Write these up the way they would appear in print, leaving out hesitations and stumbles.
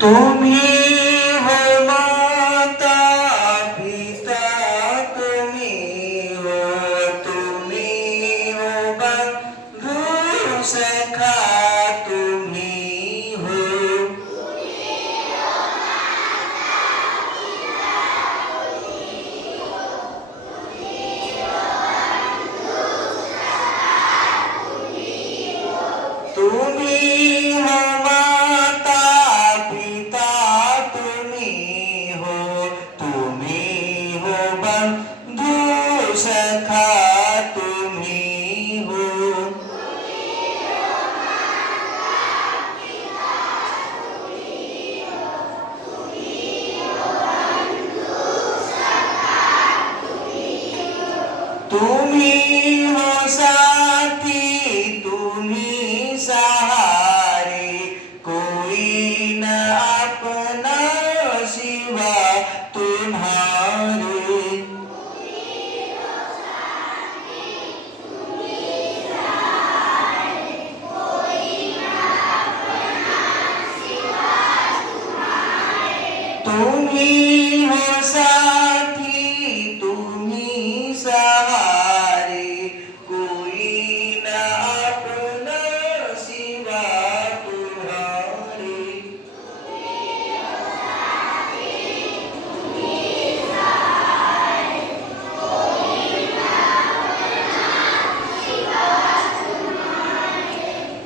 तुम्ही हो माता पिता, तुम्ही हो बंधु सखा, तुम्ही हो तुम्ही हो माता पिता, तुम्ही हो बंधु सखा, तुम्ही हो तुम्ही हो साथी, तुम्ही सहारे, कोई न अपना सिवा तुम्हारे। तुम्ही हो साथी, तुम्ही सहारे, कोई न अपना सिवा तुम्हारे।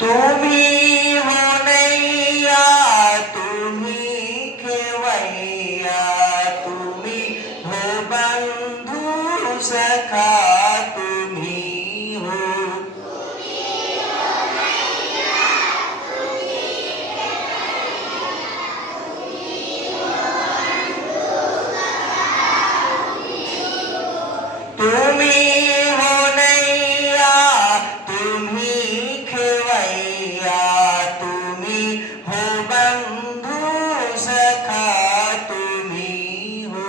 तुम्ही हो नैया, तुम्ही खेवैया, तुम्ही हो बंधु सखा, तुम्ही हो तुम्ही हो नैया, तुम्ही खेवैया, तुम्ही हो बंधु सखा, तुम्ही हो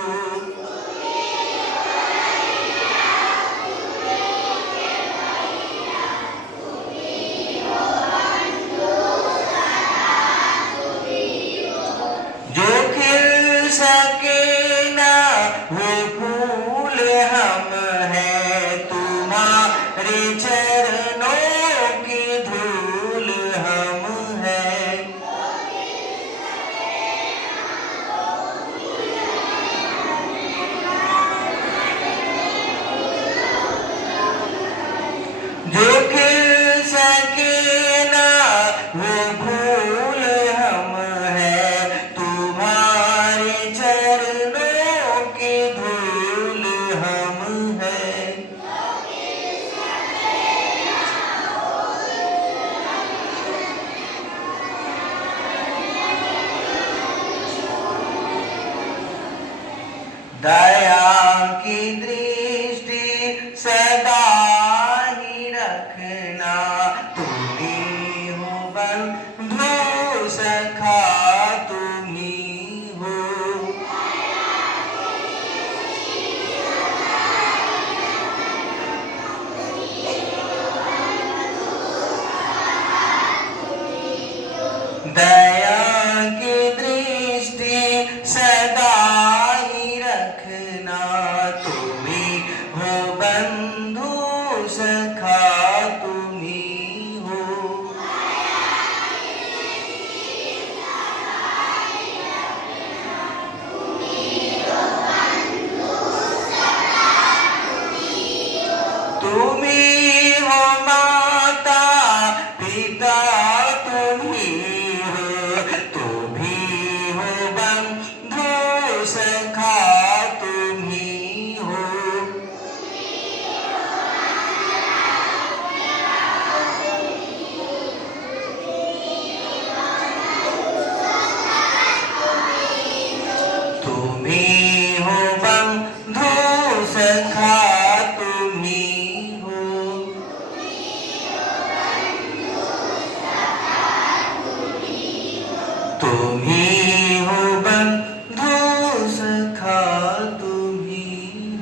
जो खिल सके ना वो फूल हम हैं, तुम्हारे चरणों की धूल हम हैं। जो खिल सके ना वो फूल हम हैं, तुम्हारे चरणों की धूल हम हैं। दया की दृष्टि सदा ही रखना, तुम्ही हो बंधु सखा, तुम्ही हो दया की दृष्टि सदा ही रखना, तुम्ही हो बंधु सखा, तुम्ही हो तुम्ही हो माता पिता, तुम्ही हो बंधु सखा, तुम्ही हो तुम्ही हो बंधु सखा, तुम्ही हो तुम्ही हो बंधु सखा, तुम्ही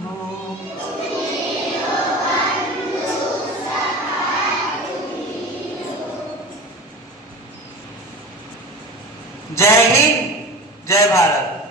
हो जय हिंद। जय भारत.